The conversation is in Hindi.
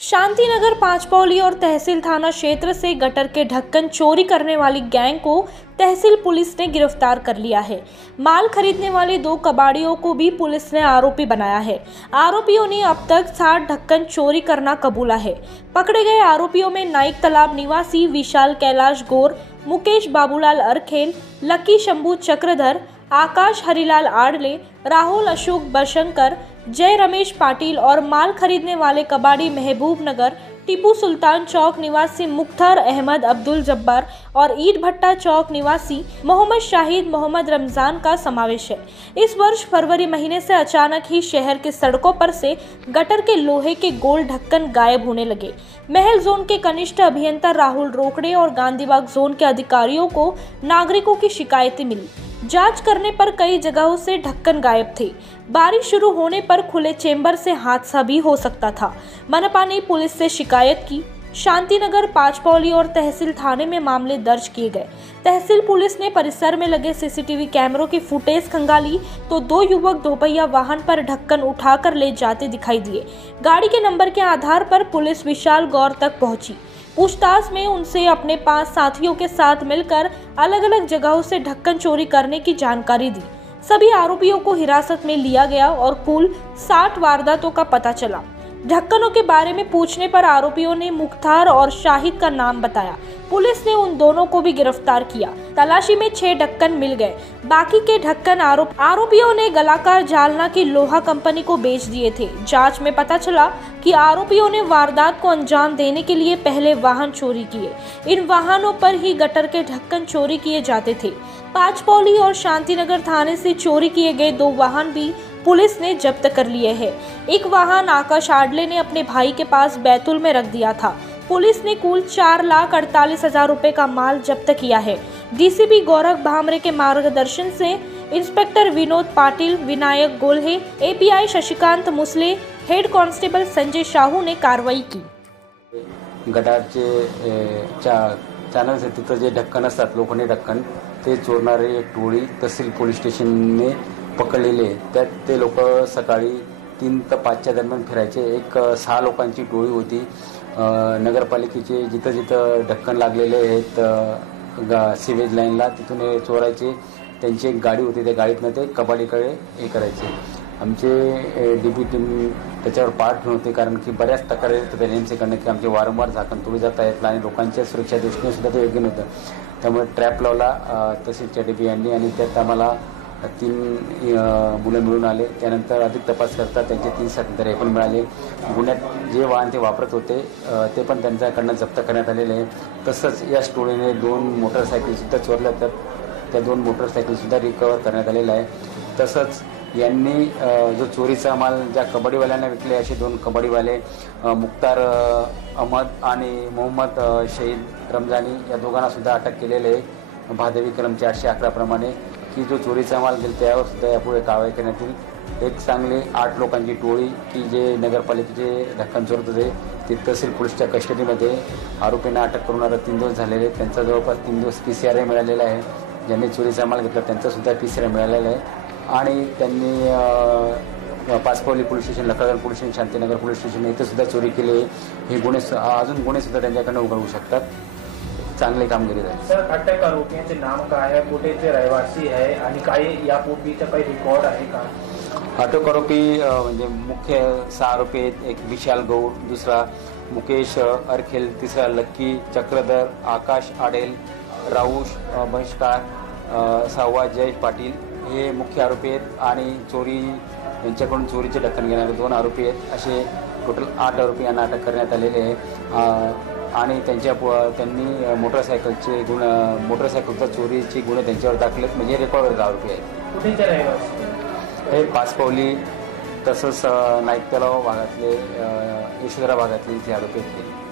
शांतिनगर पांचपौली और तहसील थाना क्षेत्र से गटर के ढक्कन चोरी करने वाली गैंग को तहसील पुलिस ने गिरफ्तार कर लिया है। माल खरीदने वाले 2 कबाड़ियों को भी पुलिस ने आरोपी बनाया है। आरोपियों ने अब तक 60 ढक्कन चोरी करना कबूला है। पकड़े गए आरोपियों में नाइक तालाब निवासी विशाल कैलाश गौर, मुकेश बाबूलाल अरखेल, लकी शंभू चक्रधर, आकाश हरिलाल आडले, राहुल अशोक बशंकर, जय रमेश पाटिल और माल खरीदने वाले कबाड़ी महबूब नगर टीपू सुल्तान चौक निवासी मुख्तार अहमद अब्दुल जब्बार और ईट भट्टा चौक निवासी मोहम्मद शाहिद मोहम्मद रमजान का समावेश है। इस वर्ष फरवरी महीने से अचानक ही शहर के सड़कों पर से गटर के लोहे के गोल ढक्कन गायब होने लगे। महल जोन के कनिष्ठ अभियंता राहुल रोकड़े और गांधीबाग जोन के अधिकारियों को नागरिकों की शिकायतें मिली। जांच करने पर कई जगहों से ढक्कन गायब थे। बारिश शुरू होने पर खुले चेंबर से हादसा भी हो सकता था। मनपा ने पुलिस से शिकायत की। शांतिनगर, पांचपौली और तहसील थाने में मामले दर्ज किए गए। तहसील पुलिस ने परिसर में लगे सीसीटीवी कैमरों की फुटेज खंगाली तो 2 युवक दोपहिया वाहन पर ढक्कन उठाकर ले जाते दिखाई दिए। गाड़ी के नंबर के आधार पर पुलिस विशाल गौर तक पहुंची। पूछताछ में उनसे अपने 5 साथियों के साथ मिलकर अलग अलग जगहों से ढक्कन चोरी करने की जानकारी दी। सभी आरोपियों को हिरासत में लिया गया और कुल 60 वारदातों का पता चला। ढक्कनों के बारे में पूछने पर आरोपियों ने मुख्तार और शाहिद का नाम बताया। पुलिस ने उन दोनों को भी गिरफ्तार किया। तलाशी में 6 ढक्कन मिल गए। बाकी के ढक्कन आरोपियों ने गलाकार जालना की लोहा कंपनी को बेच दिए थे। जांच में पता चला कि आरोपियों ने वारदात को अंजाम देने के लिए पहले वाहन चोरी किए। इन वाहनों पर ही गटर के ढक्कन चोरी किए जाते थे। पांचपौली और शांतिनगर थाने से चोरी किए गए 2 वाहन भी पुलिस ने जब्त कर लिए हैं। एक वाहन आकाश आडले ने अपने भाई के पास बैतूल में रख दिया था। पुलिस ने कुल 4,48,000 रुपए का माल जब्त किया है। डीसीपी गौरव भामरे के मार्गदर्शन से inspector Vinod Patil, Vinayak Golhe, API Shashikant Musle, head constable Sanjay Shahu ने कार्रवाई की। गटारचे चॅनल से तिथं जे ढक्कन असतात, लोखंडी ढक्कन, ते चोरणारे एक टोळी तहसील पोलीस स्टेशनने पकडलेले। त्यात ते लोक सकाळी 3 ते 5च्या दरम्यान फिरायचे। एक 6 लोकांची टोळी होती। नगरपालिकेचे जिथं जिथं ढक्कन लागलेले आहेत सिवेज लाईनला, तिथून हे चोरायचे। त्यांची एक गाडी होती, त्या गाडीतनं ते कबाडीकडे हे करायचे। आमचे डीपी टीम त्याच्यावर पाठ नव्हते, कारण की बऱ्याच तक्रारी येत होत्या एनएमसीकडनं की आमचे वारंवार झाकण तोडी जात आहेत आणि लोकांच्या सुरक्षा दृष्टीने सुद्धा ते योग्य नव्हतं। त्यामुळे ट्रॅप लावला तहसीलच्या डीपी यांनी आणि त्यात आम्हाला 3 मुलं मिळून आले। त्यानंतर अधिक तपास करता त्यांचे 3 साथीदार पण मिळाले। गुन्ह्यात जे वाहन ते वापरत होते ते पण त्यांच्याकडनं जप्त करण्यात आलेले आहे। तसंच या टोळीने 2 मोटरसायकलसुद्धा चोरल्या, तर त्या 2 मोटरसायकलसुद्धा रिकवर करण्यात आलेल्या आहे। तसंच यांनी जो चोरीचा माल ज्या कबाडीवाल्यांना विकले, असे 2 कबाडीवाले मुख्तार अहमद आणि मोहम्मद शहीद रमजानी या दोघांना सुद्धा अटक केलेले आहे। भादवी कलमच्या 811 प्रमाणे की जो चोरीचा माल गेला त्यावर सुद्धा यापुढे कारवाई करण्यात येईल। एक चांगली 8 लोकांची टोळी की जे नगरपालिकेचे ढक्कन चोरत होते, ते तहसील पोलीसच्या कस्टडीमध्ये आरोपींना अटक करून आता 3 दिवस झालेले आहेत। त्यांचा जवळपास 3 दिवस PCR मिळालेला आहे। ज्यांनी चोरीचा माल घेतला त्यांचा सुद्धा PCR मिळालेला आहे आणि त्यांनी Pachpaoli police station, Lakhangad police station, Shantinagar police station इथे सुद्धा चोरी केली। हे अजून गुन्हे सुद्धा त्यांच्याकडनं उघडू शकतात। चांगली कामगिरी आहे। सर, अटक आरोपियांचे नाम काय आहे, कुठेचे रहिवासी आहे आणि काही यापूर्वीचा काही रेकॉर्ड आहे का? अटक आरोपी म्हणजे मुख्य 6 आरोपी आहेत। एक विशाल गौर, दुसरा मुकेश अरखेल, तिसरा लक्की चक्रधर, आकाश आडेल, राहुल बहिष्कार, 6वा जय पाटील हे मुख्य आरोपी आहेत आणि यांच्याकडून चोरीचे ढक्कन घेणारे 2 आरोपी आहेत। असे टोटल 8 आरोपी यांना अटक करण्यात आलेले आहे आणि त्यांनी मोटरसायकलचा चोरीची गुन्हे त्यांच्यावर दाखल आहेत, म्हणजे रेकॉर्ड आरोपी आहेत। कुठेचे रहिवासी? हे पाचपौली तसंच नाईक तलाव भागातले, यशोधरा भागातले इथे आरोपी आहेत।